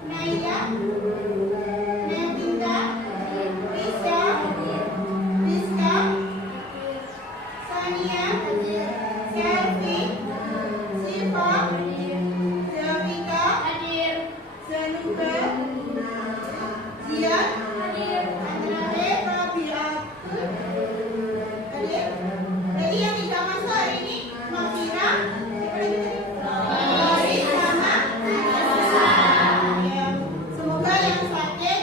Naya, Nevinda, Rizka, Sania, Selvi, Siva, Jawika, Zenuka, Zian, Andrade, Rabiat. Jadi yang tidak masuk hari ini Mafira, siapa lagi tadi? Loris sama Nasa. Semoga yang sakit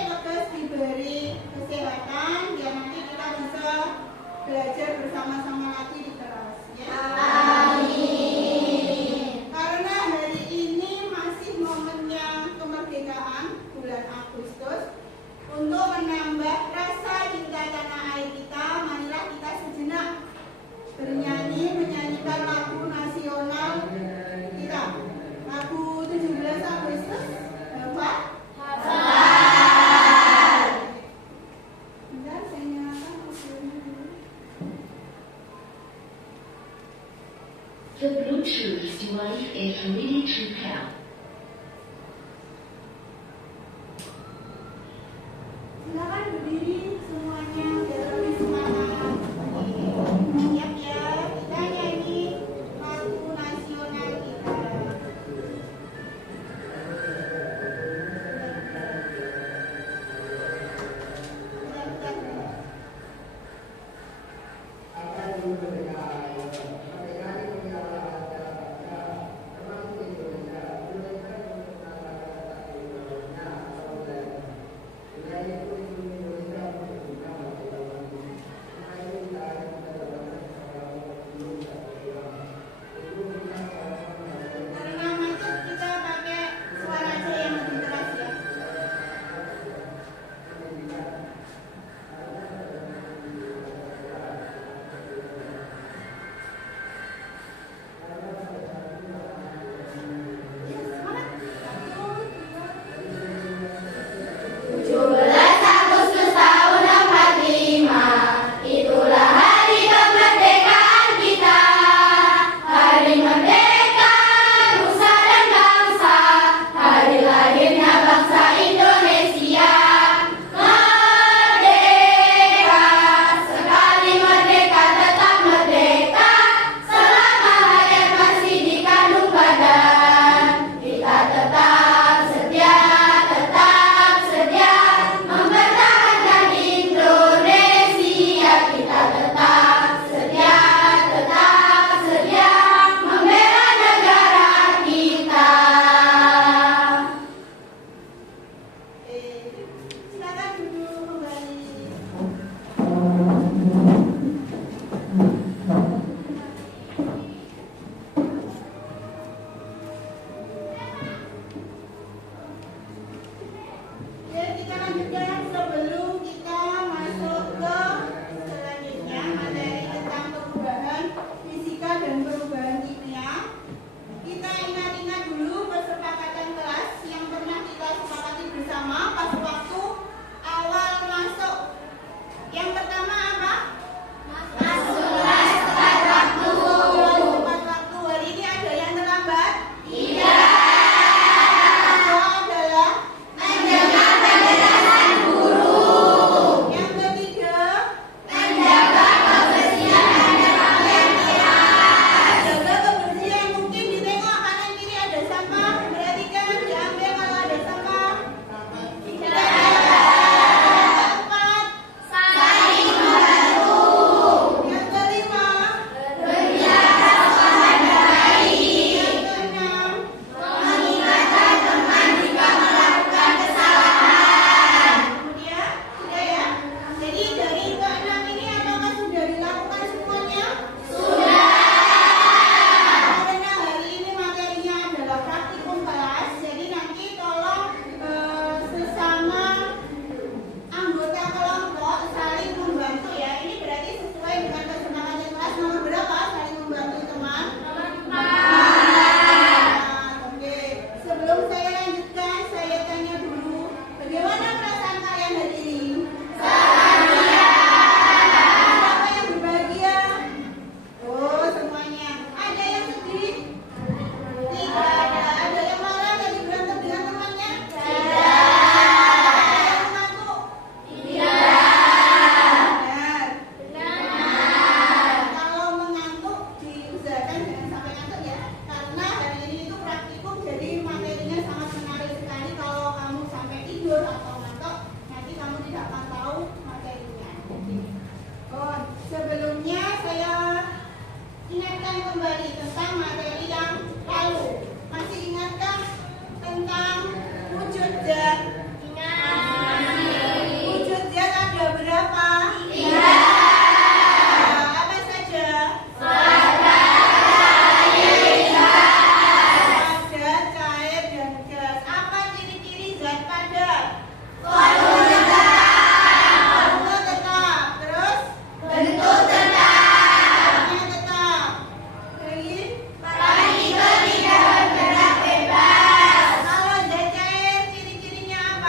dan wujud zat ada berapa? Apa saja? Padat, cair, dan gas. Apa ciri-ciri zat padat? Formula tetap. Terus? Bentuk tetap. Jadi, kalau zat cair ciri-cirinya apa?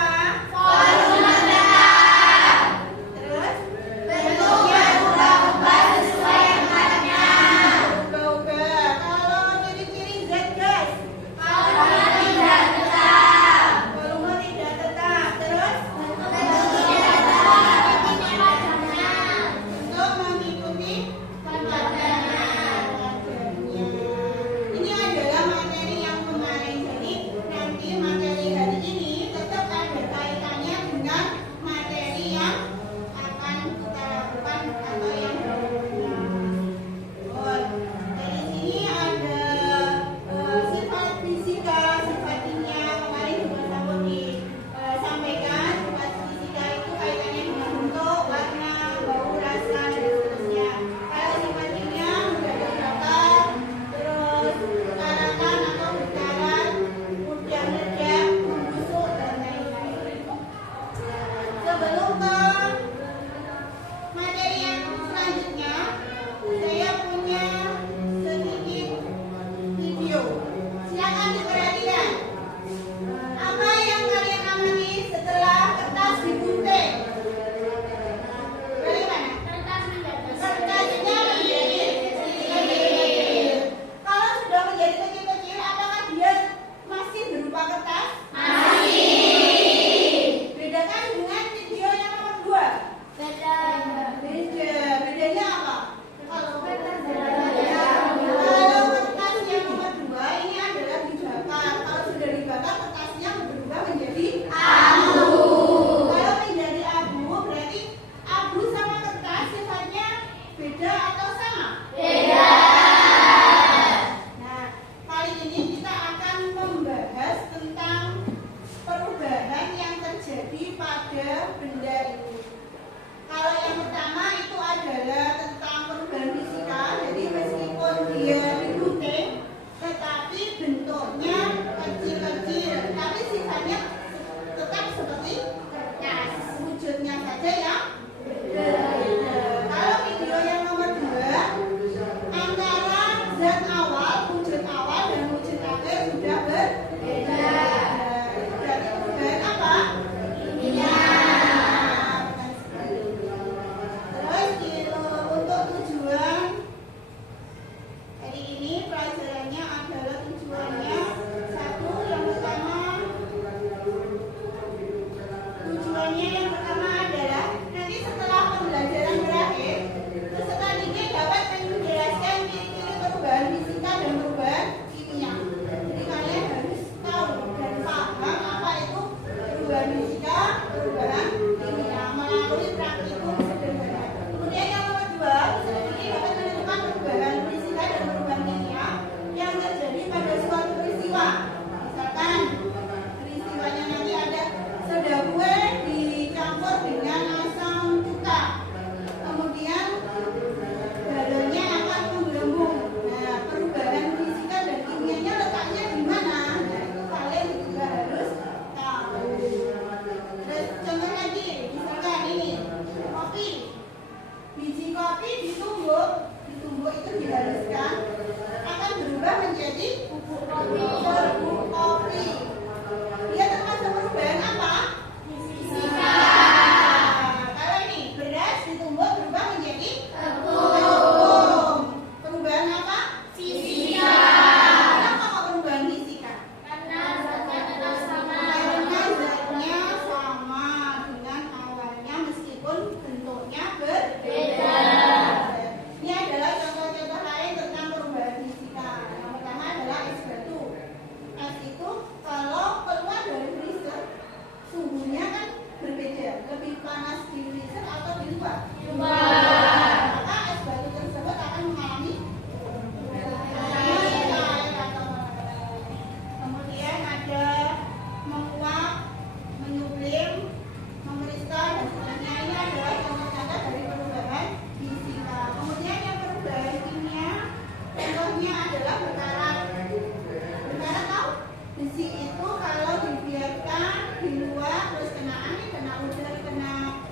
itu kalau dibiarkan di luar terus kena angin, kena udara, kena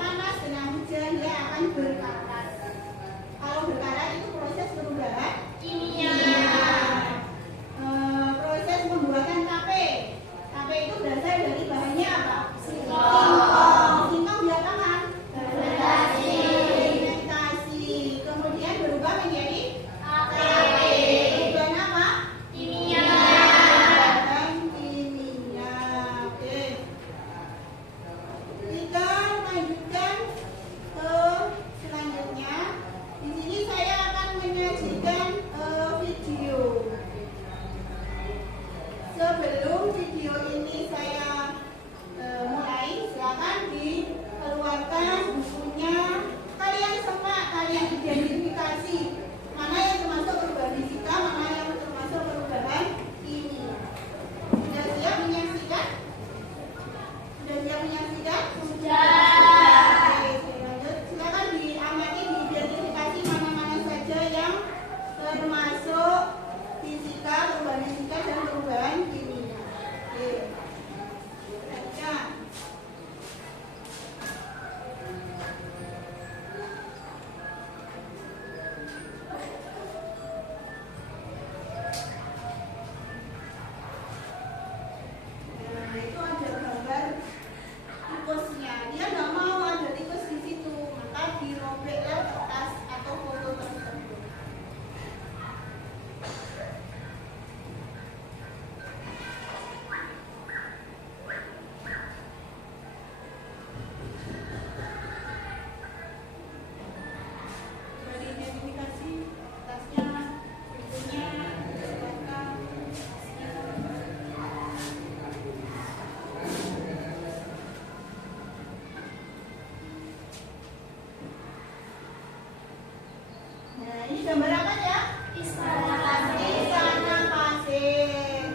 panas, kena hujan, dia akan berkarat. Kalau berkarat itu proses perubahan kimia. Proses pembuatan tape. Tape itu berasal dari bahannya apa? Singkong. Singkong diapakan? Fermentasi. Kemudian berubah menjadi tape. Perubahan apa? Kimia. Perubahan kimia. Oke. Kita lanjutkan ke selanjutnya. Di sini saya akan menyajikan video. Sebelum video ini saya mulai, silakan dikeluarkan bukunya. Kalian semua, kalian identifikasi mana yang termasuk perubahan fisika, mana yang termasuk perubahan kimia. Sudah siap menyaksikan? Sudah siap menyaksikan? Sudah. Oke, lanjut. Silakan diamati, diidentifikasi mana-mana saja yang termasuk fisika, perubahan fisika dan perubahan kimia. Oke. Baca. Nah, itu ada gambar tikusnya. Dia nggak mau ada tikus di situ, maka dirobeklah kertas atau foto tersebut. Sudah diidentifikasi kertasnya, bukunya, silakan. Nah, ini gambar apa ya? Istana pasir. Istana pasir.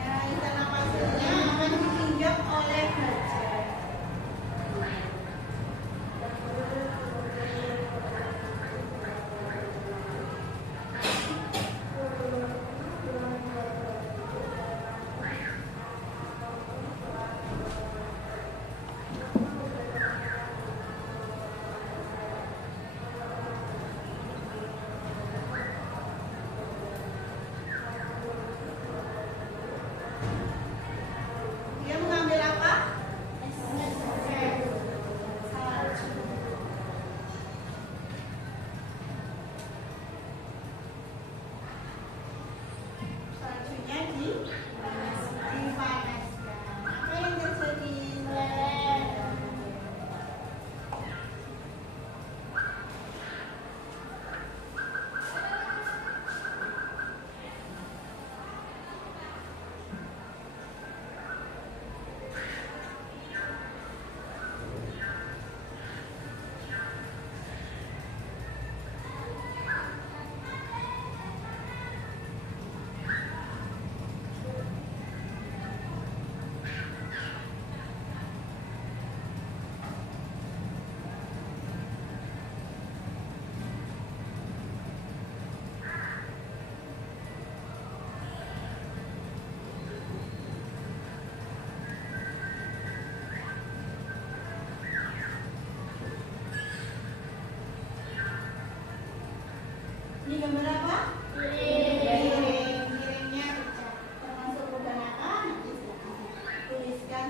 Nah, istana pasirnya akan diinjak oleh gajah. Dia mengambil apa? Salju. Saljunya dipanaskan. Apa yang terjadi? Ini gambar apa? Piring. Piringnya pecah. Termasuk perubahan apa? Nanti silakan tuliskan.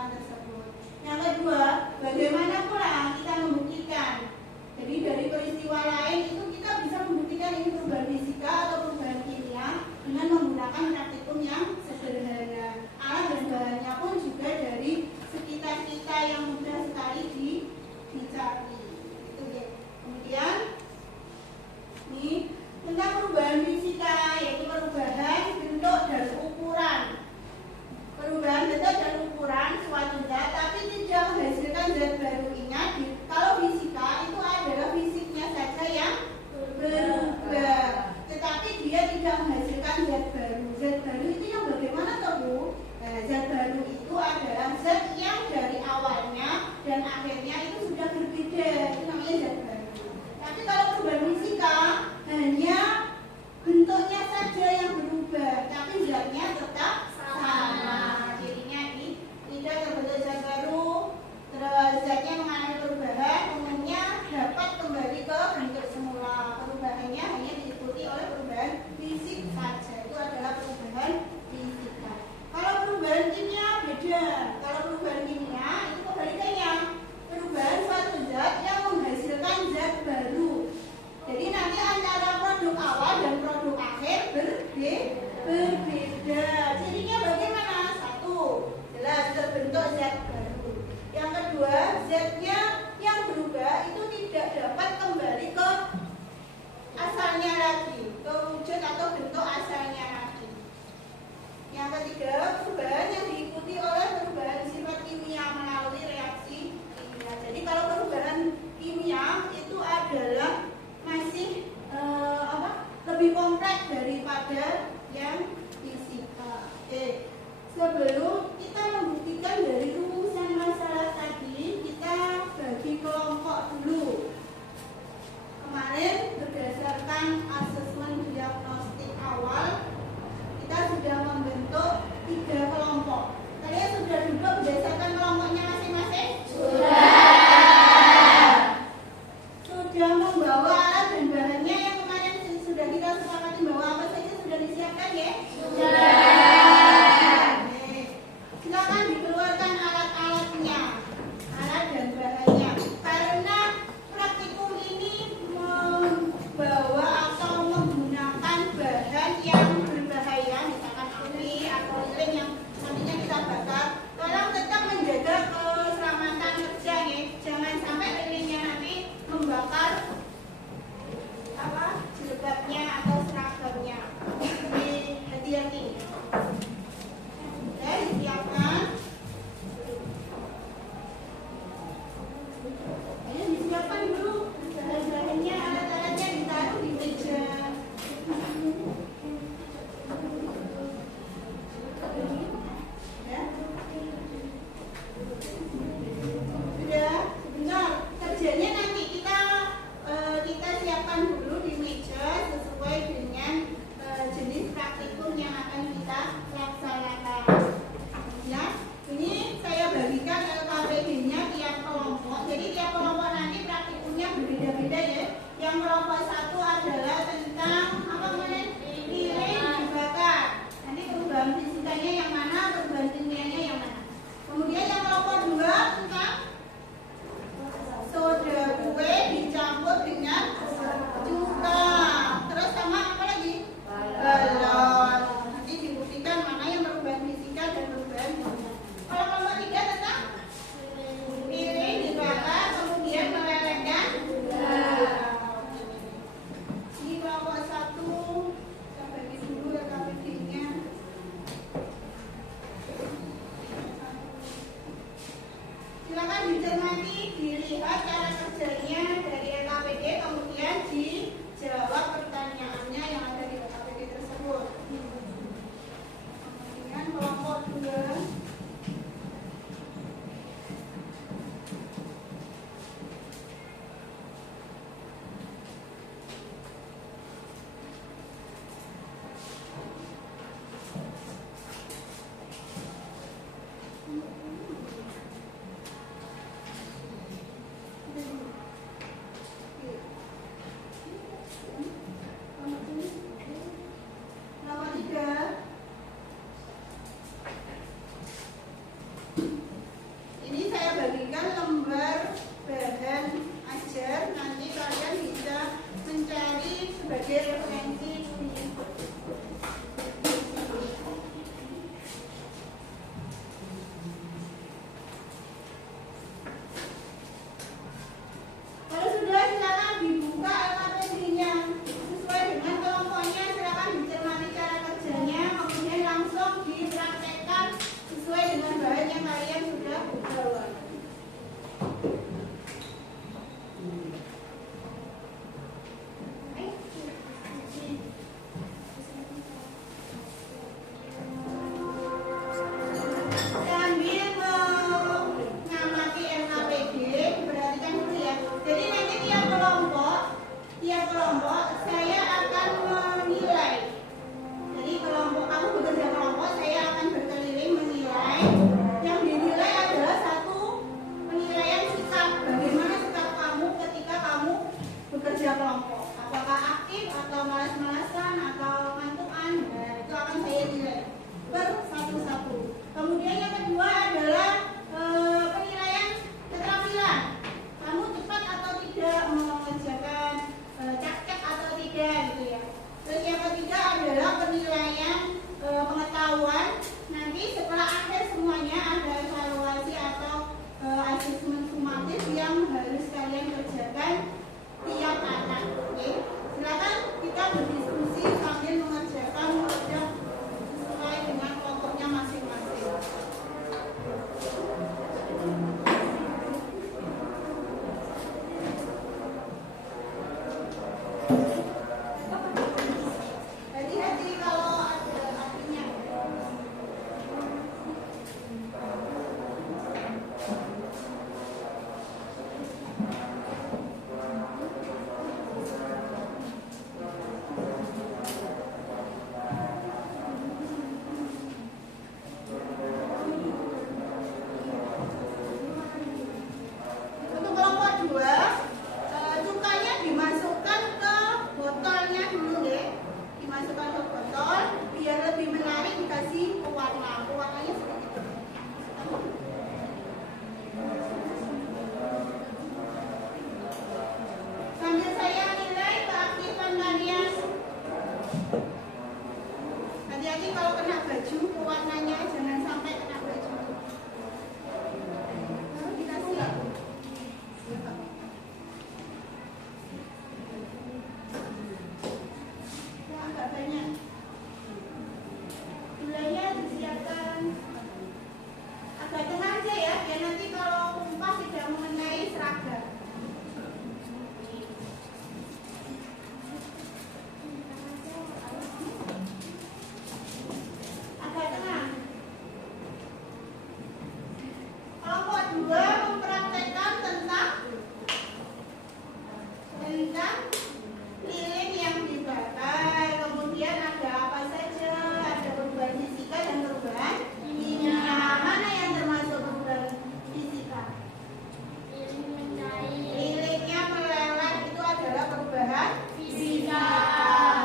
perubahan tersebut. Yang kedua, bagaimana pula kita membuktikan? Jadi dari peristiwa lain itu kita bisa membuktikan ini perubahan fisika atau perubahan kimia dengan menggunakan praktikum yang sederhana. Alat dan bahannya pun juga dari sekitar kita yang mudah sekali dicari. Itu ya. Kemudian ini tentang perubahan fisika, yaitu perubahan bentuk dan ukuran. Perubahan bentuk dan ukuran suatu zat tapi tidak menghasilkan zat baru. Ingat, kalau fisika itu adalah fisiknya saja yang berubah, tetapi dia tidak menghasilkan zat baru. Zat baru itu yang bagaimana toh Bu? Zat baru itu adalah zat yang dari awalnya dan akhirnya itu sudah berbeda, itu namanya zat baru. Tapi kalau perubahan fisika hanya bentuknya saja yang berubah, tapi zatnya tetap sama. Jadinya ini tidak terbentuk zat baru, terus zatnya mengalami perubahan, umumnya dapat kembali ke bentuk semula. Perubahannya hanya diikuti oleh perubahan fisik saja. Itu adalah perubahan fisika. Kalau perubahan kimia beda. Kalau perubahan kimia itu kebalikannya, perubahan suatu zat yang menghasilkan zat baru. Jadi nanti antara produk awal dan produk akhir berbeda. Jadinya bagaimana? Satu, jelas terbentuk zat baru. Yang kedua, zatnya yang berubah itu tidak dapat kembali ke asalnya lagi, ke wujud atau bentuk asalnya lagi. Yang ketiga, perubahan yang diikuti oleh perubahan sifat kimia melalui reaksi kimia. Jadi kalau perubahan kimia itu adalah masih lebih kompleks daripada yang fisika. Sebelum kita membuktikan dari rumusan masalah tadi, kita bagi kelompok dulu. Kemarin berdasarkan asesmen diagnostik awal, kita sudah membentuk 3 kelompok. Kalian sudah duduk berdasarkan kelompoknya masing-masing? Sudah membawa alat dan bahannya yang kemarin sudah kita sepakati bahwa apa saja sudah disiapkan ya? Silakan dikeluarkan alat-alatnya, alat dan bahannya. Karena praktikum ini membawa atau menggunakan bahan yang berbahaya, misalkan api atau lilin yang nantinya kita bakar. Tolong tetap menjaga keselamatan kerja ya. Jangan sampai lilinnya nanti membakar jilbabnya atau seragamnya. Jadi hati-hati. Oke, disiapkan. Ayo disiapkan dulu bahan-bahannya, alat-alatnya ditaruh di meja. Ya. Sudah, sebentar. Kerjanya nanti kita siapkan dulu di meja sesuai dengan jenis praktikum yang akan kita laksanakan. Ya, ini saya bagikan LKPD-nya tiap kelompok. Jadi tiap kelompok nanti praktikumnya berbeda-beda ya. Yang kelompok 1 adalah tentang apa namanya? Lilin dibakar. Nanti perubahan fisikanya yang mana, perubahan kimianya yang mana. Kemudian yang kelompok 2 tentang soda kue dicampur dengan cuka. Terus sama apa lagi? Balon. Nanti dibuktikan mana yang perubahan fisika dan perubahan kimia. Kalau kelompok 3 tentang lilin dibakar kemudian melelehkan. Ini kelompok 1 kita bagi dulu LKPD-nya. Silakan dicermati, dilihat cara kerjanya dari LKPD, kemudian dijawab pertanyaannya yang ada di LKPD tersebut. Kemudian kelompok 2. Nomor 3. Yang dinilai adalah satu penilaian sikap. Bagaimana sikap kamu ketika kamu bekerja kelompok? Apakah aktif atau malas-malasan atau ngantukan? Nah, itu akan saya nilai per satu-satu. Kemudian yang kedua adalah penilaian keterampilan. Kamu cepat atau tidak mengerjakan cek-cek atau tidak gitu ya. Terus yang ketiga adalah penilaian pengetahuan. Nanti setelah akhir semuanya ada evaluasi atau asesmen sumatif yang harus kalian kerjakan tiap anak. Oke, silakan kita berdiskusi sambil mengerjakan proyek sesuai dengan kelompoknya masing-masing. Hati-hati kalau ada apinya. Untuk kelompok 2, cukanya dimasukkan ke botolnya dulu ya. Dimasukkan ke botol biar lebih menarik, dikasih pewarna. Pewarnanya seperti itu. Sambil saya nilai keaktifan kalian. Hati-hati kalau kena baju, pewarnanya jangan sampai kena baju. Lalu dikasih ya. Agak banyak. Gulanya disiapkan agak tenang aja ya, biar nanti kalau kupas tidak mengenai seragam. Agak tenang. Kelompok 2 mempraktekkan tentang lilin yang dibakar. Kemudian ada apa saja? Ada perubahan fisika dan perubahan kimia. Mana yang termasuk perubahan fisika? Lilinnya meleleh itu adalah perubahan fisika.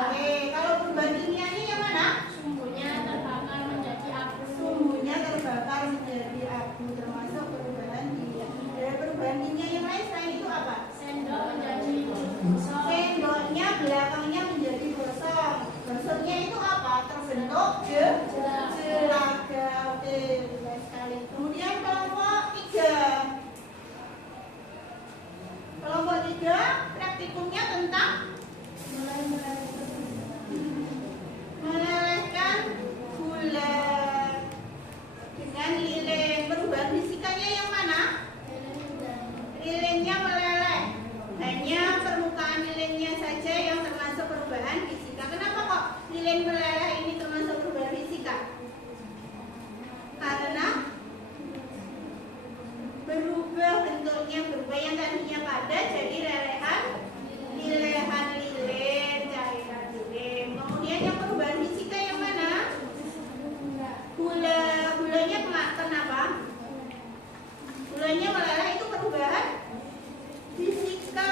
Oke, kalau perubahan kimia ini yang mana? Sumbunya terbakar menjadi abu. Sumbunya terbakar menjadi abu, termasuk perubahan kimia. Dari perubahan kimia yang lain selain itu apa? Sendok menjadi gosong. Sendoknya belakangnya menjadi gosong. Gosongnya itu apa? Terbentuk jelaga. Oke, baik sekali. Kemudian kelompok 3. Kelompok 3 praktikumnya tentang melelehkan gula dengan lilin. Perubahan fisikanya yang mana? Lilinnya meleleh. Hanya permukaan lilinnya saja yang termasuk perubahan fisika. Kenapa kok lilin meleleh ini termasuk perubahan fisika? Karena berubah bentuknya, berubah yang tadinya padat jadi lelehan lilin, cairan lilin. Kemudian yang perubahan fisika yang mana? Gulanya kenapa? Gulanya meleleh itu perubahan fisika.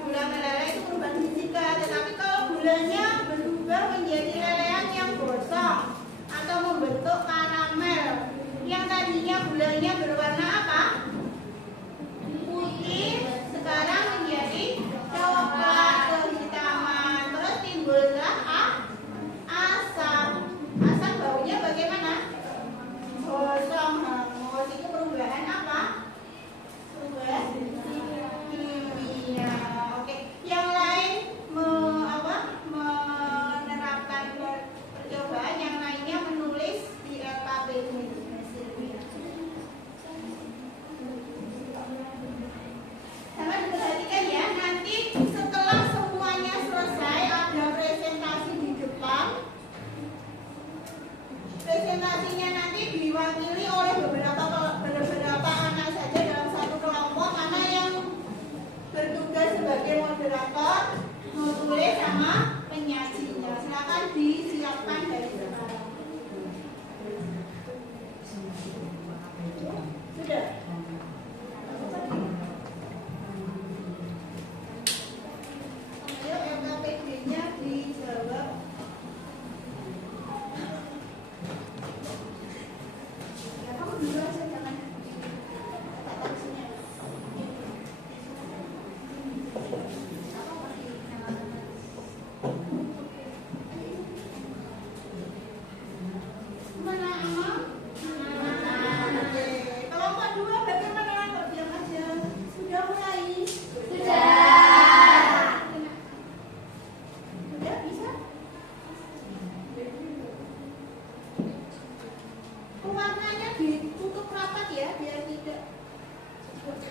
Gula meleleh itu perubahan fisika. Tetapi kalau gulanya berubah menjadi lelehan yang gosong atau membentuk karamel, yang tadinya gulanya berwarna apa? Putih, sekarang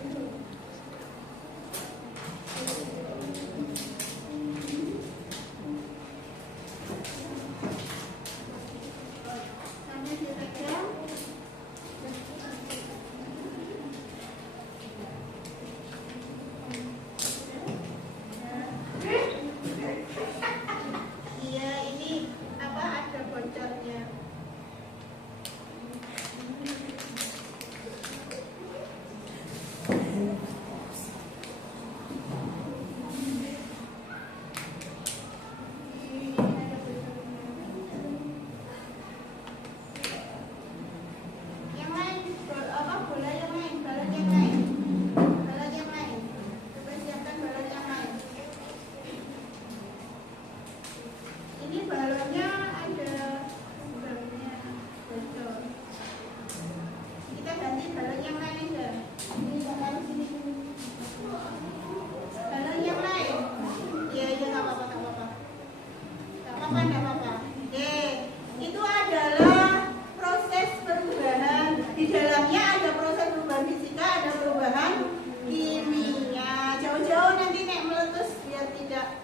Sambil dipegang. Iya, ini apa ada bocornya. Yang lain, apa bola yang lain, balon yang lain, balon yang lain. Coba siapkan balon yang lain. Ini balonnya ada balonnya bocor. Kita ganti balon yang lain aja. Ini taruh sini. Balon yang lain. Iya iya nggak apa-apa nggak apa-apa. Nggak apa-apa nggak apa-apa. Oke, itu adalah proses perubahan. Di dalamnya ada proses perubahan fisika, ada perubahan kimia. Jauh-jauh nanti nek meletus biar tidak,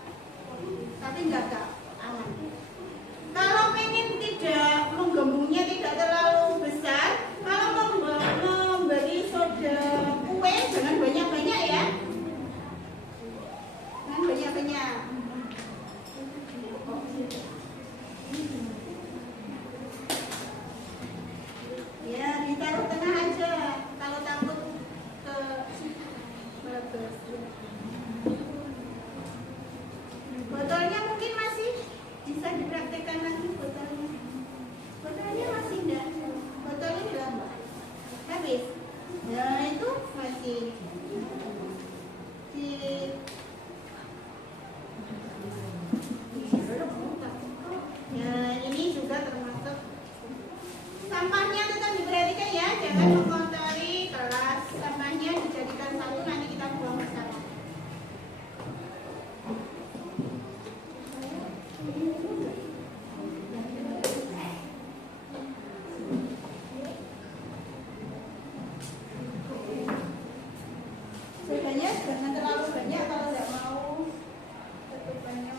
tapi enggak aman. Kalau pengen tidak menggembungnya tidak terlalu besar, kalau memberi soda kue jangan banyak-banyak ya. Jangan banyak-banyak. Ya, ditaruh tengah aja. Kalau takut ke meletus. Botolnya mungkin masih bisa dipraktekkan lagi botolnya. Botolnya masih enggak? Botolnya hilang, Mbak. Habis. Nah, itu masih di Nah, ini juga termasuk sampahnya tetap diperhatikan ya, jangan mengotori kelas. Sampahnya dijadikan satu nanti kita buang bersama. Bedanya jangan terlalu banyak kalau nggak mau ketupannya.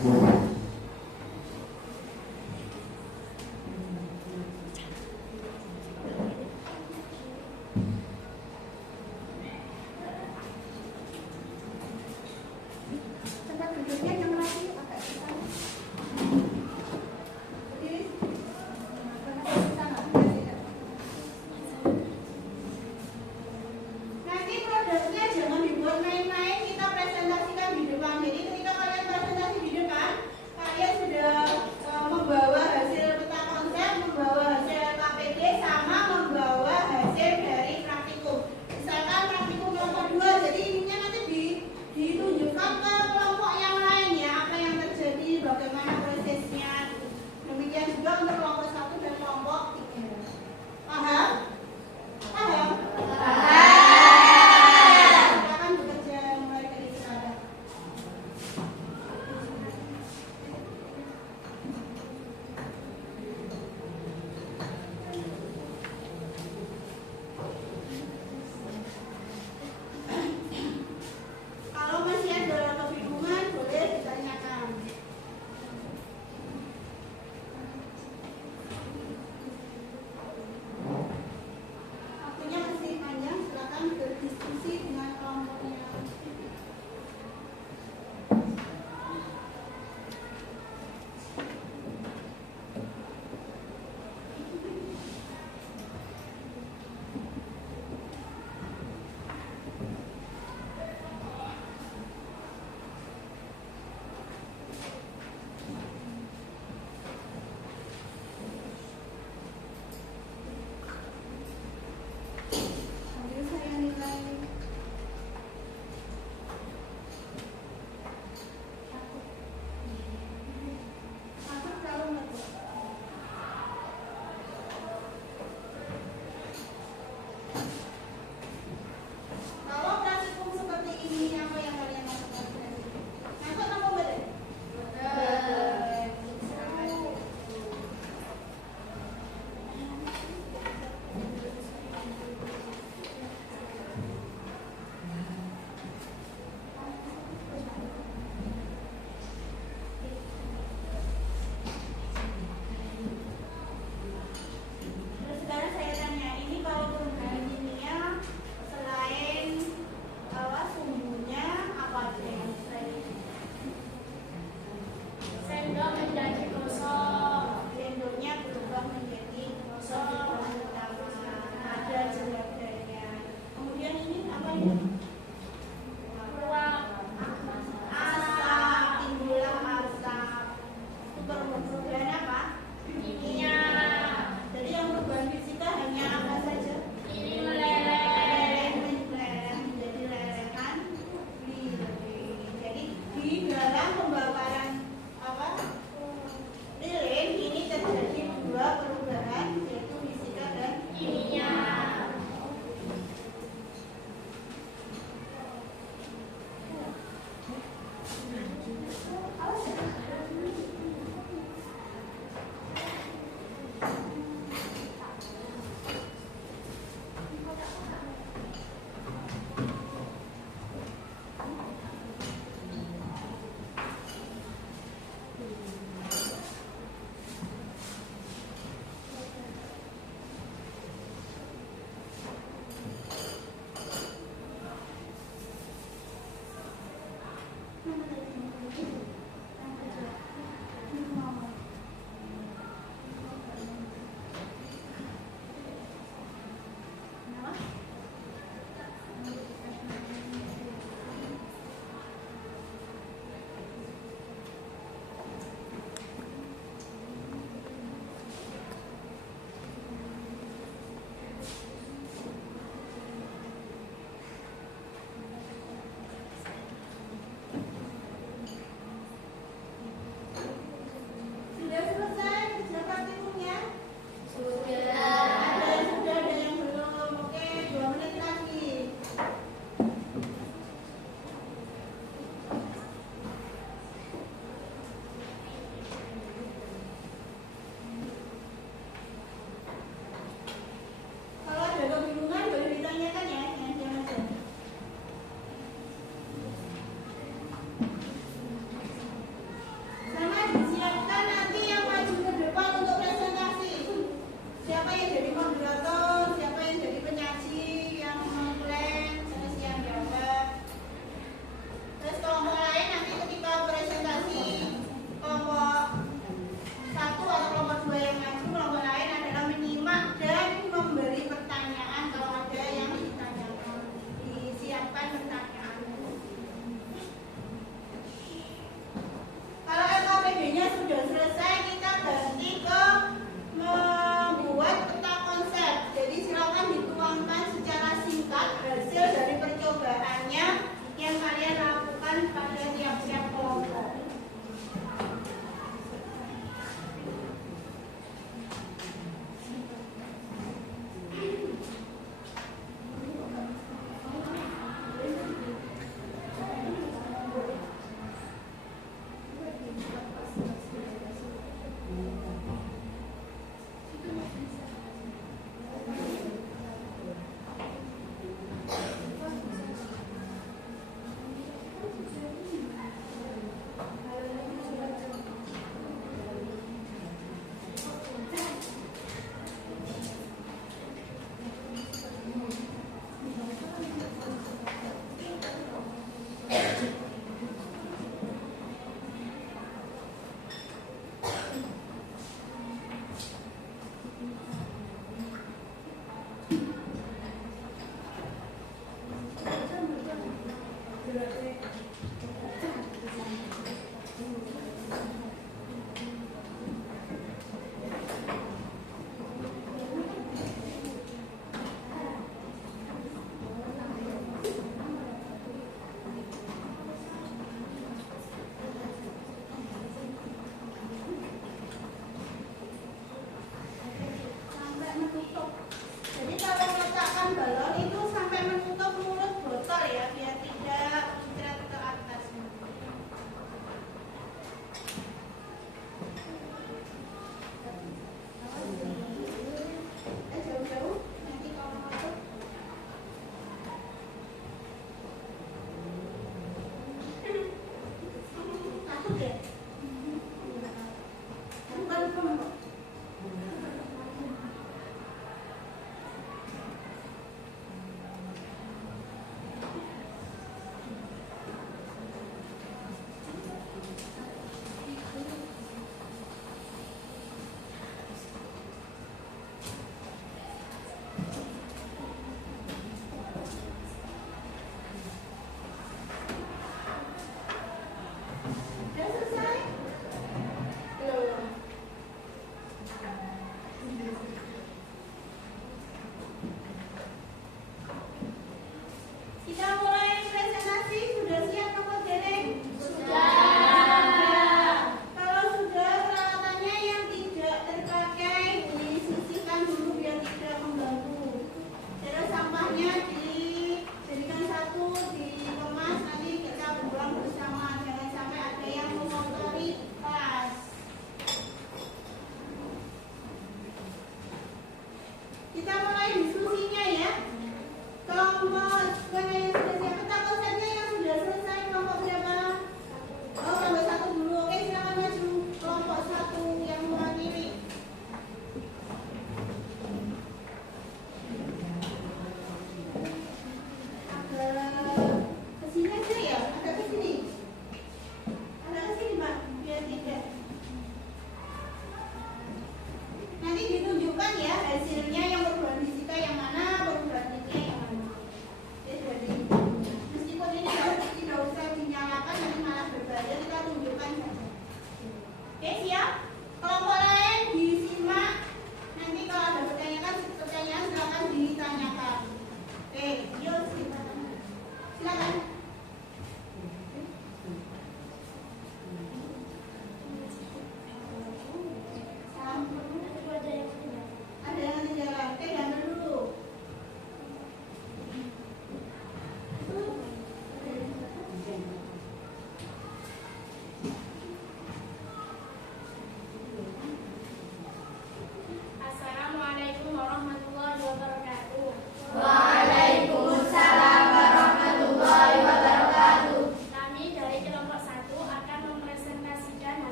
Tempat duduknya yang lagi agak ke sana. Berdiri. Ke sana. Nanti produknya jangan dibuat main-main, kita presentasikan di depan. Jadi ketika kalian presentasi di depan, kalian sudah membawa hasil peta konsep, membawa hasil KPD, sama membawa hasil dari praktikum. Misalkan praktikum kelompok 2, jadi ininya nanti ditunjukkan ke kelompok yang lain ya, apa yang terjadi, bagaimana prosesnya. Demikian juga untuk kelompok 1 dan kelompok 3. Paham? Paham? Silakan bekerja mulai dari sekarang. Kalau masih ada kebingungan, boleh ditanyakan. Waktunya masih panjang, silakan berdiskusi dengan kelompoknya. Sambil saya nilai. Masuk kalau nggak tuh. Kalau praktikum seperti ini, apa yang kalian lakukan? Masuk apa enggak? Terus sekarang saya tanya, ini kalau perubahan kimia selain sumbunya apa aja yang selain Sendok menjadi gosok. lendonya berubah menjadi gosok ada jeladanya. Kemudian ini apa ini? Ruang. Asap, timbullah asap. Itu perubahan apa? Kimia. Jadi yang perubahan fisika hanya apa saja? Ini meleleh. Meleleh menjadi lelehan lilin. Jadi di dalam pembakaran apa? Lilin ini terjadi dua perubahan, yaitu fisika dan Kimia.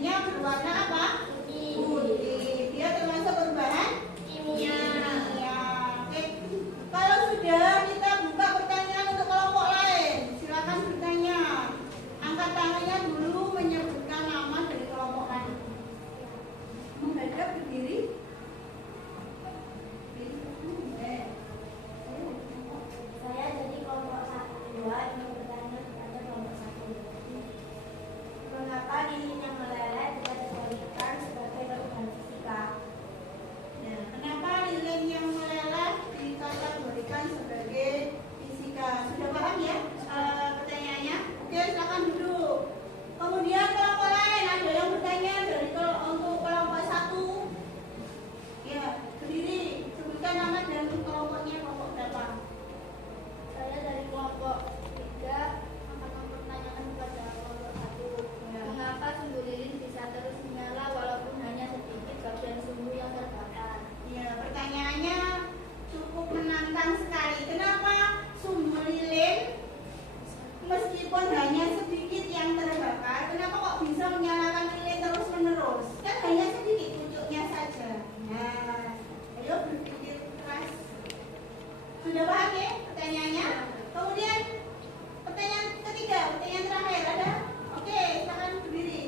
dagingnya berwarna apa? putih, Putih. Dia termasuk berbahan kimia, kimia. Oke. Kalau sudah, kita buka pertanyaan untuk kelompok lain. Silakan bertanya. Angkat tangannya dulu, menyebutkan nama dari kelompok lain. Menghadap berdiri. saya jadi kelompok 1, 2 ingin bertanya kepada kelompok 1. Mengapa lilin yang meleleh tidak dikategorikan sebagai perubahan fisika? Nah, kenapa lilin yang meleleh dikategorikan sebagai fisika? Sudah paham ya pertanyaannya? Oke, silakan duduk. Kemudian kelompok lain, ada yang bertanya untuk kelompok 1. Ya, berdiri. Sebutkan nama dan kelompoknya, kelompok berapa? Saya dari kelompok 3 akan mempertanyakan kepada kelompok 1. Ya. Mengapa sumbu lilin bisa terus menyala walaupun hanya sedikit bagian sumbu yang terbakar? Ya, pertanyaannya cukup menantang sekali. Kenapa sumbu lilin meskipun hanya sedikit yang terbakar, kenapa kok bisa menyalakan lilin terus menerus? Kan hanya sedikit pucuknya saja. Nah, ayo berpikir keras. Sudah paham ya pertanyaannya? Kemudian pertanyaan ketiga, pertanyaan terakhir ada? Oke, silakan berdiri.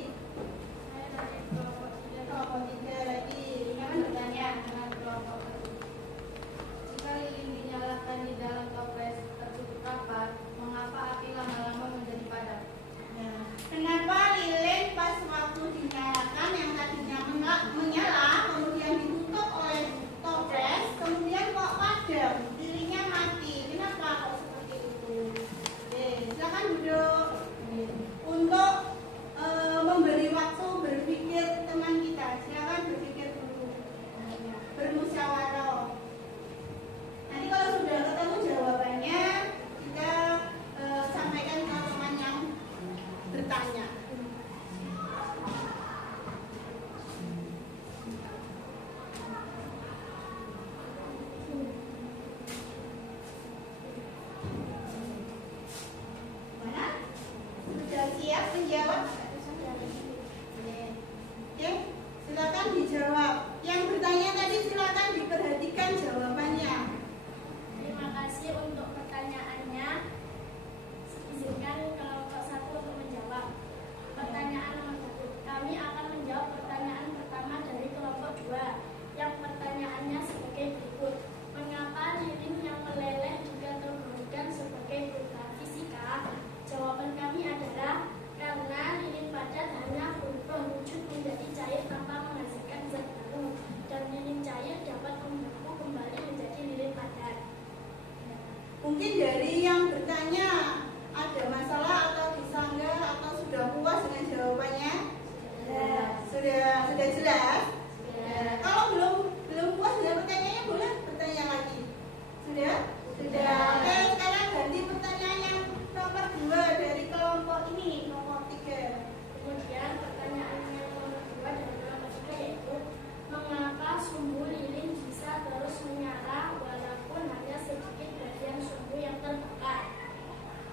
Saya dari kelompok 3. Kelompok 3 lagi. Silakan bertanya dengan kelompok 1. Jika lilin dinyalakan di dalam toples tertutup rapat, mengapa api lama-lama menjadi padam? Nah, kenapa lilin pas waktu dinyalakan yang tadinya menyala, kemudian ditutup oleh toples, kemudian kok padam, lilinnya mati? Kenapa kok seperti itu? Oke, silakan duduk. Untuk memberi waktu berpikir teman kita, silakan berpikir dulu, bermusyawarah. Nanti kalau sudah ketemu jawabannya, kita sampaikan ke teman yang bertanya. Mana? Sudah siap menjawab? Oke, silakan dijawab. Yang bertanya tadi silakan diperhatikan jawabannya. Terima kasih untuk pertanyaannya. Izinkan kelompok 1 untuk menjawab. Pertanyaan nomor 1. Kami akan menjawab pertanyaan pertama dari kelompok 2. Yang pertanyaannya sebagai berikut. Mengapa lilin yang meleleh juga tergolongkan sebagai perubahan fisika? Jawaban kami adalah karena lilin padat hanya berubah wujud menjadi cair tanpa menghasilkan zat baru, dan lilin cair dapat membeku kembali menjadi lilin padat. Mungkin dari yang bertanya ada masalah atau disanggah atau sudah puas dengan jawabannya? Sudah jelas? Kalau belum puas dengan pertanyaannya boleh bertanya lagi. Sudah? Sudah. Oke, sekarang ganti pertanyaan yang nomor 2 dari kelompok ini, kelompok 3. Kemudian pertanyaan yang nomor 2 dari kelompok 3 yaitu mengapa sumbu lilin bisa terus menyala walaupun hanya sedikit bagian sumbu yang terbakar?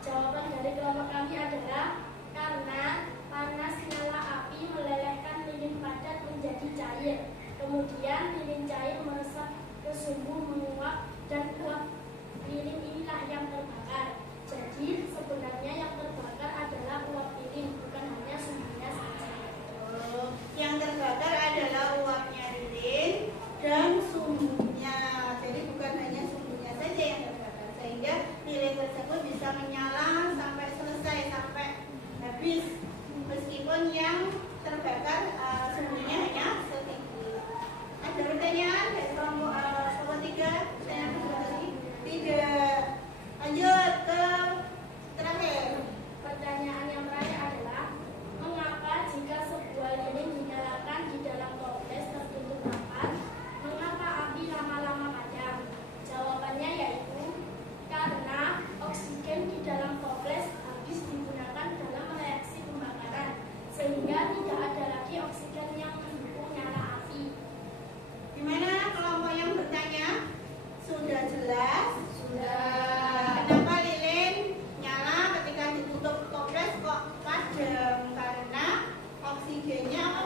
Jawaban dari kelompok kami adalah karena panas nyala api melelehkan lilin padat menjadi cair. Kemudian lilin cair meresap ke sumbu menguap dan uap lilin inilah yang terbakar. Jadi sebenarnya yang terbakar adalah uap lilin, bukan hanya sumbunya saja. Yang terbakar adalah uapnya lilin dan sumbunya. Jadi bukan hanya sumbunya saja yang terbakar, sehingga lilin tersebut bisa menyala sampai selesai, sampai habis, meskipun yang terbakar sumbunya hanya sedikit. Ada pertanyaan dari kelompok 3? Pertanyaan kedua tadi? Tidak. Lanjut ke terakhir. Pertanyaan yang terakhir adalah mengapa jika sebuah lilin dinyalakan di dalam toples tertutup rapat, mengapa api lama-lama padam? Jawabannya yaitu karena oksigen di dalam toples habis digunakan dalam reaksi pembakaran, sehingga tidak ada lagi oksigen yang mendukung nyala api. Gimana kelompok yang bertanya? Sudah jelas? Sudah. Kenapa lilin nyala ketika ditutup toples kok padam? Karena oksigennya apa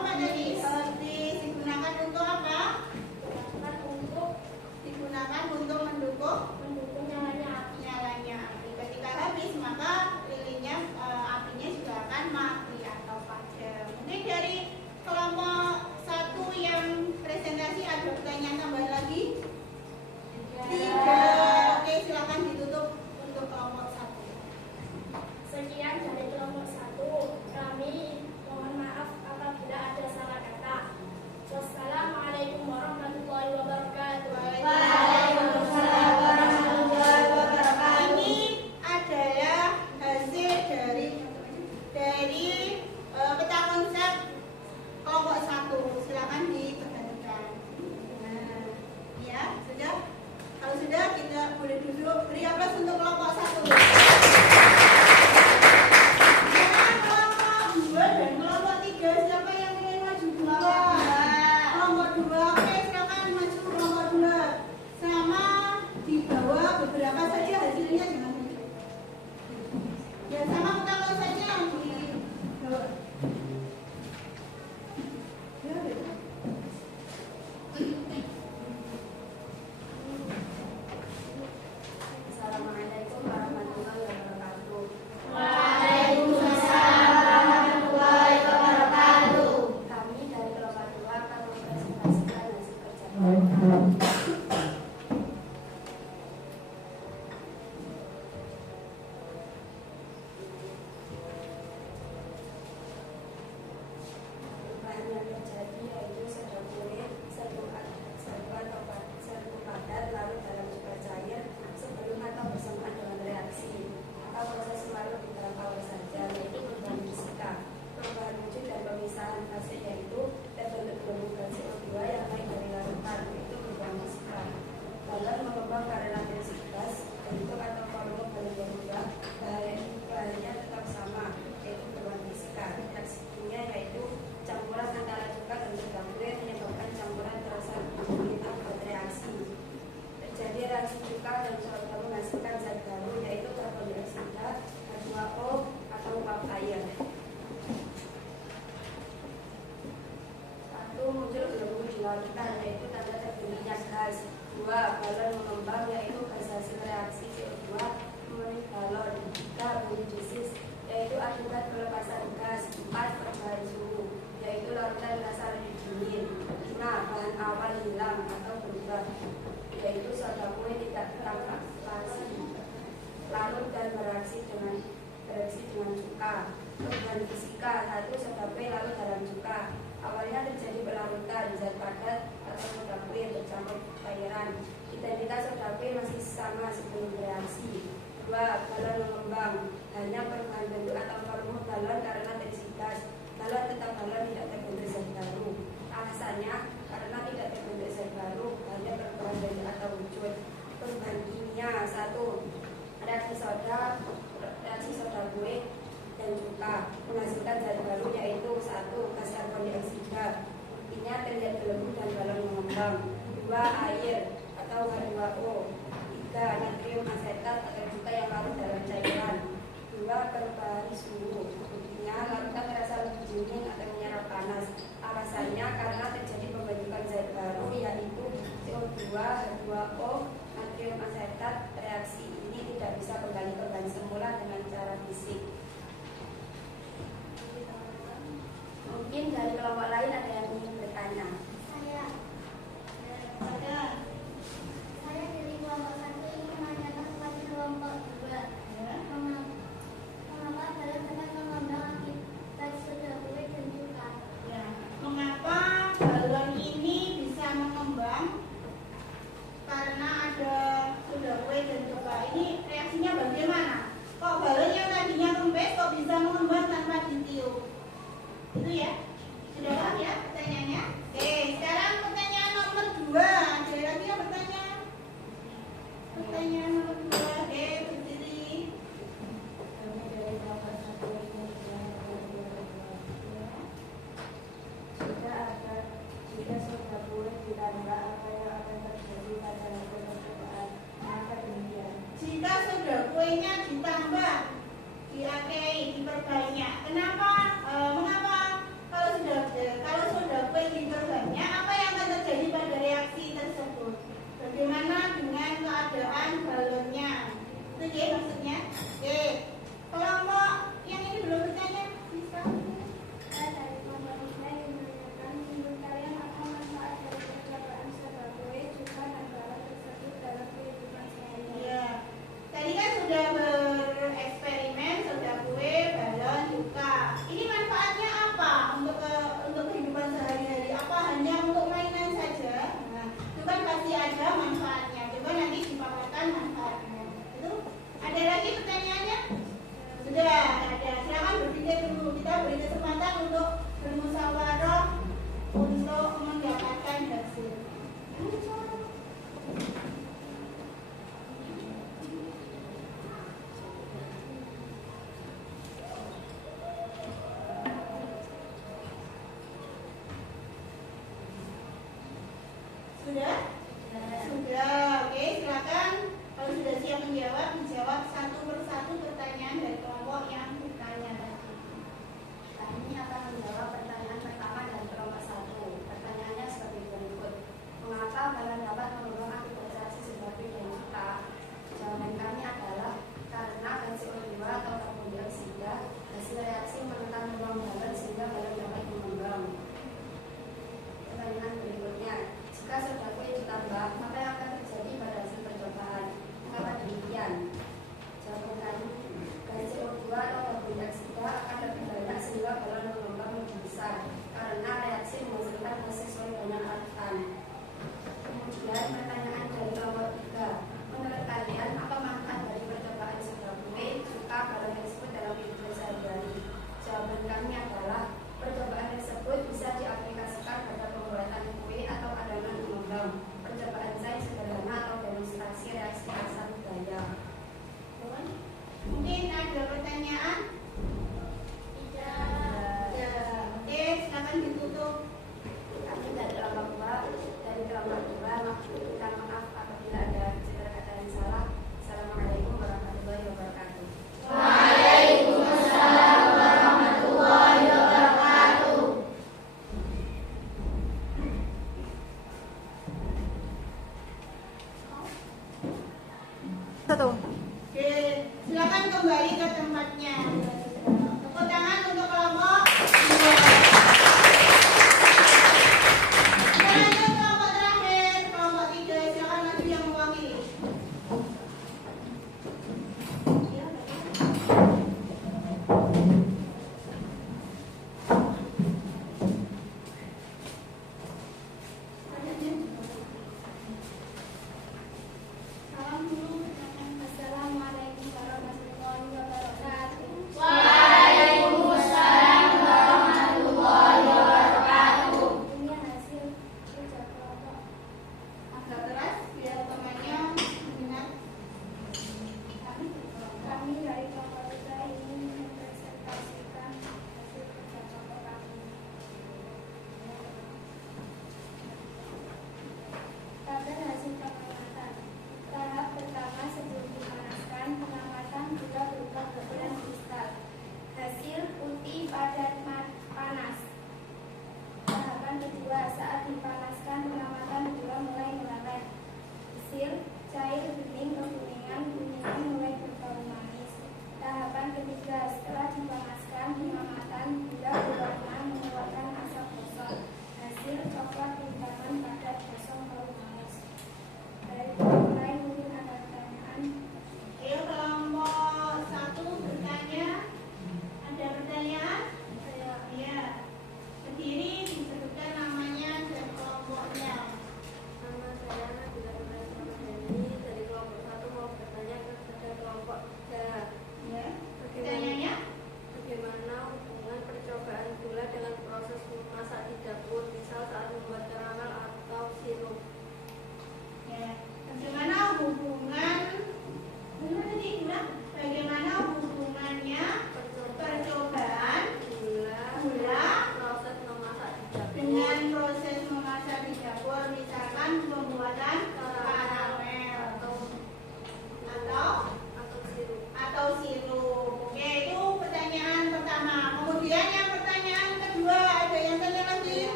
Perubahan fisika, 1 soda kue lalu dalam cuka. Awalnya terjadi pelarutan zat padat atau soda kue bercampur cairan. Identitas soda kue masih sama sebelum reaksi. 2. Galon mengembang, hanya perubahan bentuk atau volume galon karena densitas. Galon tetap galon, tidak terbentuk zat baru. Alasannya karena tidak terbentuk zat baru, hanya perubahan bentuk atau wujud. Perubahan kimia, 1. Reaksi soda kue dan cuka menghasilkan zat baru, yaitu 1. Gas karbon dioksida, buktinya terlihat gelembung dan galon mengembang. 2. Air atau H2O. 3. Natrium asetat atau cuka yang larut dalam cairan. 2. Perubahan suhu, buktinya larutan terasa lebih dingin atau menyerap panas. Alasannya karena terjadi pembentukan zat baru, yaitu CO2, H2O, natrium asetat. Reaksi ini tidak bisa kembali ke bahan semula dengan cara fisik. Mungkin dari kelompok lain ada yang ingin bertanya. Saya dari kelompok 1 ingin menanyakan kepada kelompok 2. Mengapa galon dapat mengembang akibat soda kue dan cuka? Ya, mengapa galon ini bisa mengembang? Karena ada soda kue dan cuka. Ini reaksinya bagaimana? Kok galon yang tadinya kempes kok bisa mengembang tanpa ditiup? Itu ya. Sudah paham ya pertanyaannya? Oke, sekarang pertanyaan nomor 2. Ada lagi yang bertanya? Pertanyaan nomor 2. Oke, berdiri. Jika soda kue ditambah, apa yang akan terjadi pada permukaan? Maka demikian. Jika soda kuenya ditambah, diperbanyak. Kenapa? Mengapa? Kalau soda kue diperbanyak, apa yang akan terjadi pada reaksi tersebut? Bagaimana dengan keadaan galonnya? Itu ya maksudnya. Oke. Kelompok yang ini belum bertanya, bisa? Saya dari kelompok 3 ingin menanyakan, menurut kalian apa manfaat dari percobaan soda kue, cuka, dan galon tersebut dalam kehidupan sehari-hari? Iya. Tadi kan sudah bereksperimen soda kue, balon, cuka. Ini manfaatnya apa untuk kehidupan sehari-hari? Apa hanya untuk mainan saja? Nah, itu kan pasti ada manfaatnya. Coba nanti dipaparkan manfaatnya. Itu ada lagi pertanyaannya? Sudah ada. Silakan berpikir dulu. Kita beri kesempatan untuk bermusyawarah untuk mendapatkan hasil. Sudah? Sudah. Oke, silakan. Kalau sudah siap menjawab satu persatu pertanyaan dari kelompok yang bertanya tadi. Kami akan menjawab pertanyaan pertama dari kelompok 1. Pertanyaannya seperti berikut. Mengapa galon dapat mengembang akibat reaksi soda kue dan cuka? Jawaban kami adalah karena gas CO2 atau karbon dioksida hasil reaksi menekan ruang galon sehingga galon dapat mengembang. Pertanyaan berikutnya, jika soda kue ditambah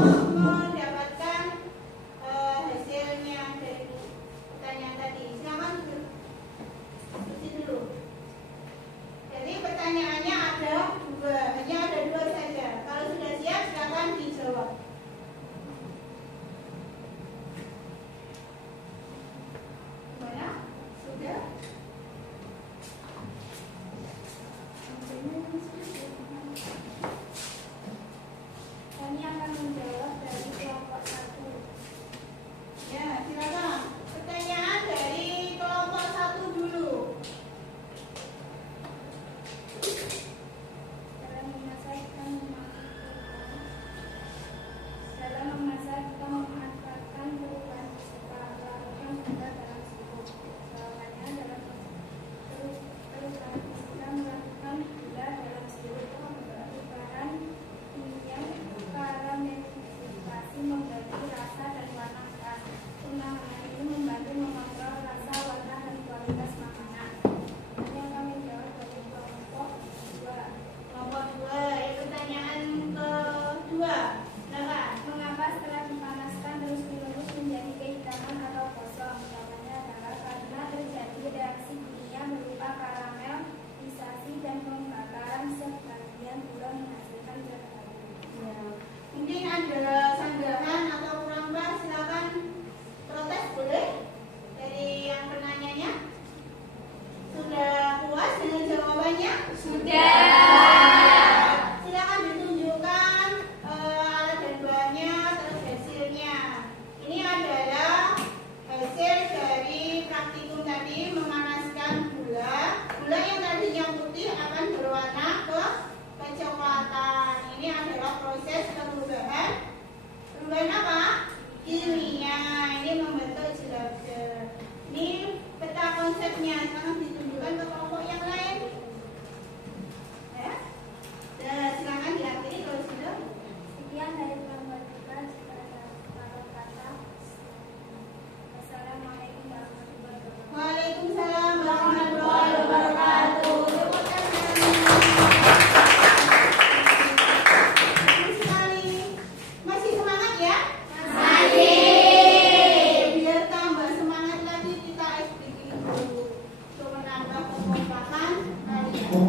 untuk mendapatkan hasilnya dari pertanyaan tadi. Silakan diskusi dulu. Jadi pertanyaannya ada dua, hanya ada dua saja. Kalau sudah siap, silakan dijawab. Gimana? Sudah? Kami akan menjawab dari kelompok 1. Ya, silakan. Pertanyaan dari kelompok 1 dulu. Dalam memasak kita memanfaatkan perubahan fisika larutan gula dalam suhu. Jawabannya dalam perubahan fisika melakukan gula dalam suhu perubahan kimia karamelisasi membagi rasa dan warna khas. Penanganan ini membantu mengontrol rasa, warna, dan kualitas makanan. Ini yang kami jawab dari kelompok 2. Kelompok 2, pertanyaan kedua. Silakan. Mengapa setelah dipanaskan terus-menerus menjadi kehitaman atau kosong? Jawabannya adalah karena terjadi reaksi kimia berupa karamelisasi dan pembakaran sebagian gula menghasilkan zat baru. Ya. Mungkin ada sanggahan atau kurang pas, silakan protes boleh dari yang penanyanya. Sudah puas dengan jawabannya? Silakan ditunjukkan alat dan bahannya terus hasilnya. Ini adalah hasil dari praktikum tadi memanaskan gula. Gula yang tadinya putih akan berwarna kecoklatan. Ini adalah proses perubahan apa? Kimia. Ini membentuk jelajah. Ini peta konsepnya. Sekarang ditunjukkan ke kelompok yang lain. Ya. Dan silakan diakhiri kalau sudah. Sekian dari kelompok 3. Kalau kata Assalamualaikum warahmatullahi wabarakatuh. Waalaikumsalam warahmatullahi wabarakatuh. Terima kasih. Bagus sekali. Masih semangat ya? Biar tambah semangat lagi kita SPG dulu untuk menambah kekompakan kalian.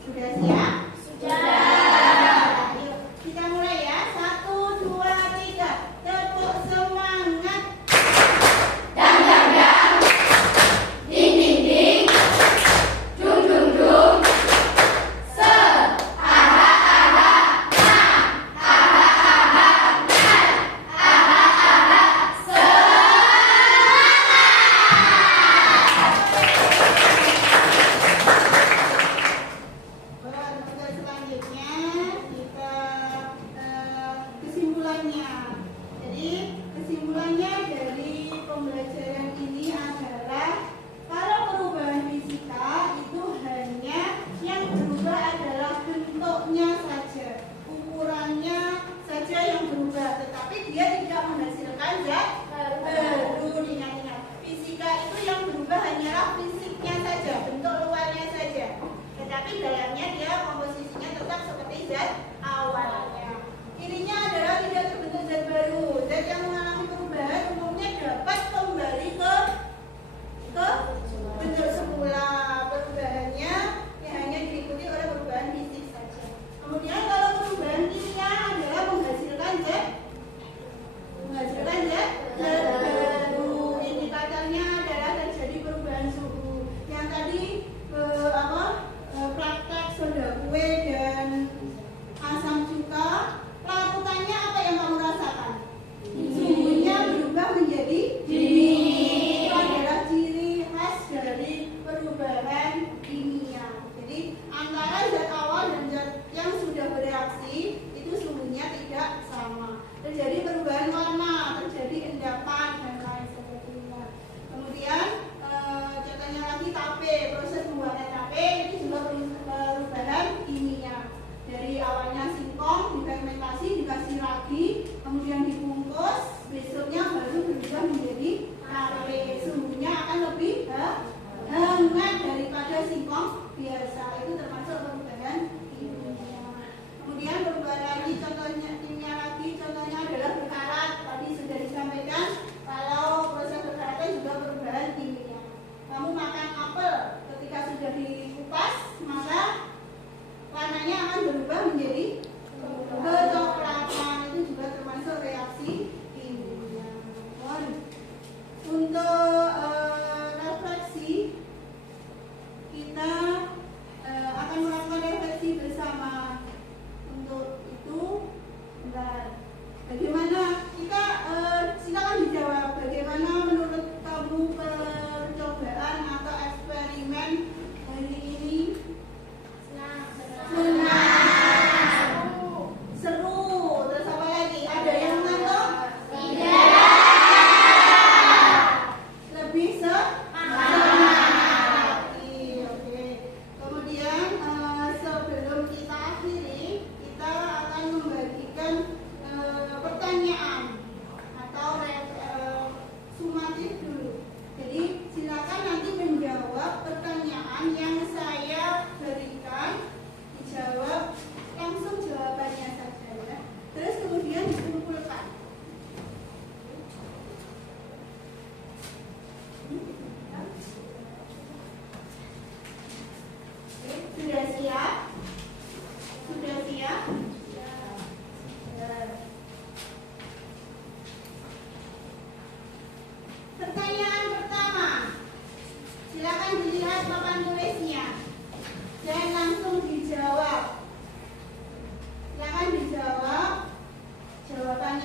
Sudah siap? Sudah. Yuk, kita mulai ya. 1, 2, 3. Tepuk semangat. Tugas selanjutnya kita kesimpulannya. Jadi kesimpulannya dari pembelajaran ini adalah kalau perubahan fisika itu hanya yang berubah adalah bentuknya saja, ukurannya saja yang berubah, tetapi dia tidak menghasilkan zat baru. Ingat-ingat, fisika itu yang berubah hanyalah fisiknya saja, bentuk luarnya saja. Tetapi dalamnya dia komposisinya tetap seperti zat awalnya. Ininya adalah tidak terbentuk zat baru. Zat yang mengalami perubahan umumnya dapat kembali ke bentuk semula. Perubahannya ya hanya diikuti oleh perubahan fisik saja. Kemudian kalau perubahan kimia adalah menghasilkan zat baru. Indikatornya adalah terjadi perubahan suhu. Yang tadi praktek soda kue dan asam cuka, larutannya apa yang kamu rasakan? Suhunya berubah menjadi dingin. Itu adalah ciri khas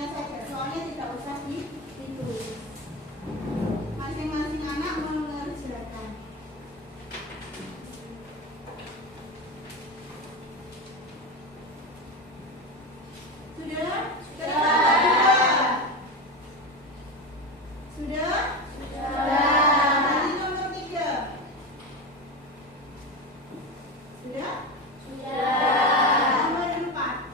tulisan saja, soalnya tidak usah ditulis. Masing-masing anak mengerjakan. Sudah? Sudah? Nanti nomor 3. Sudah? Nomor 4.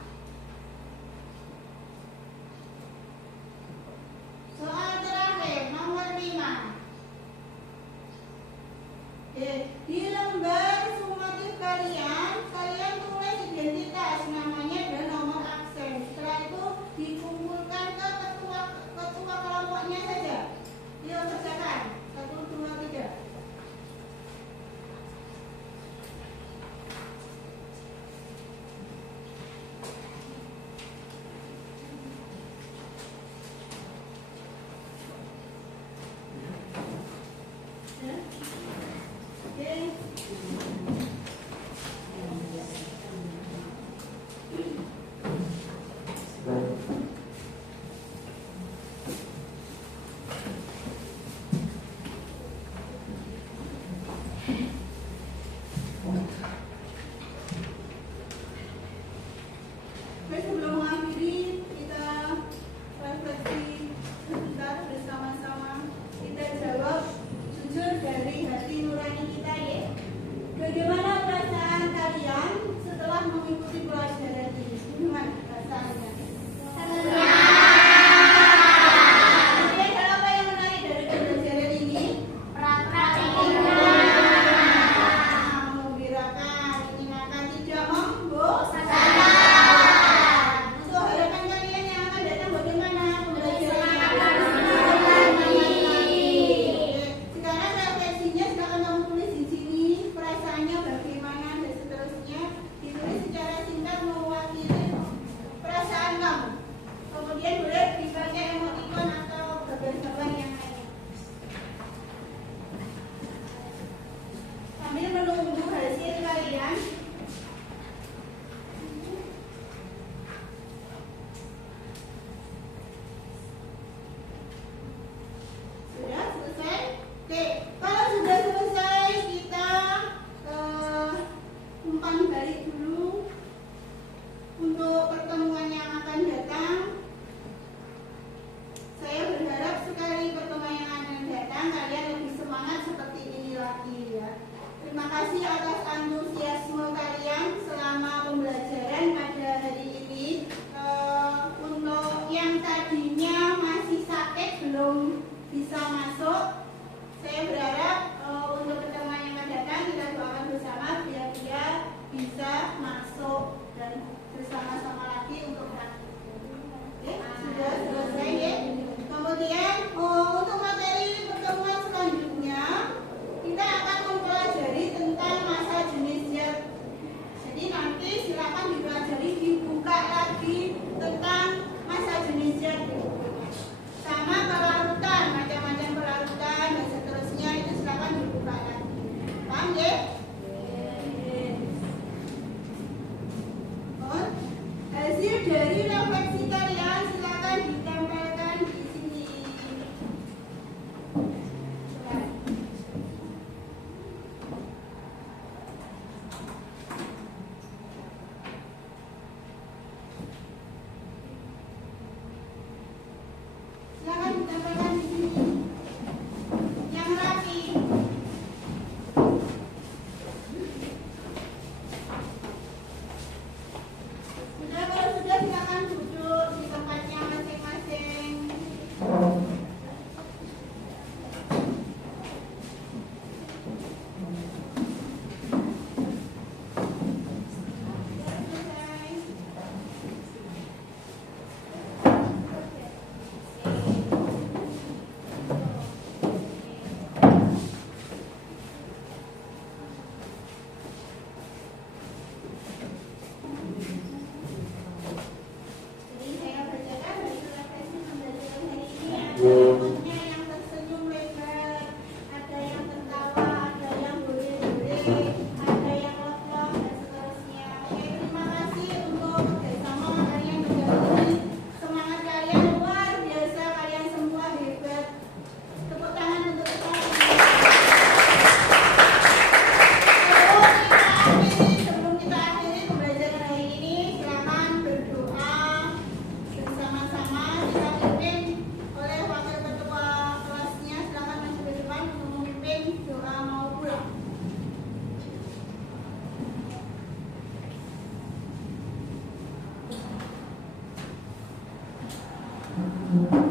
Amin.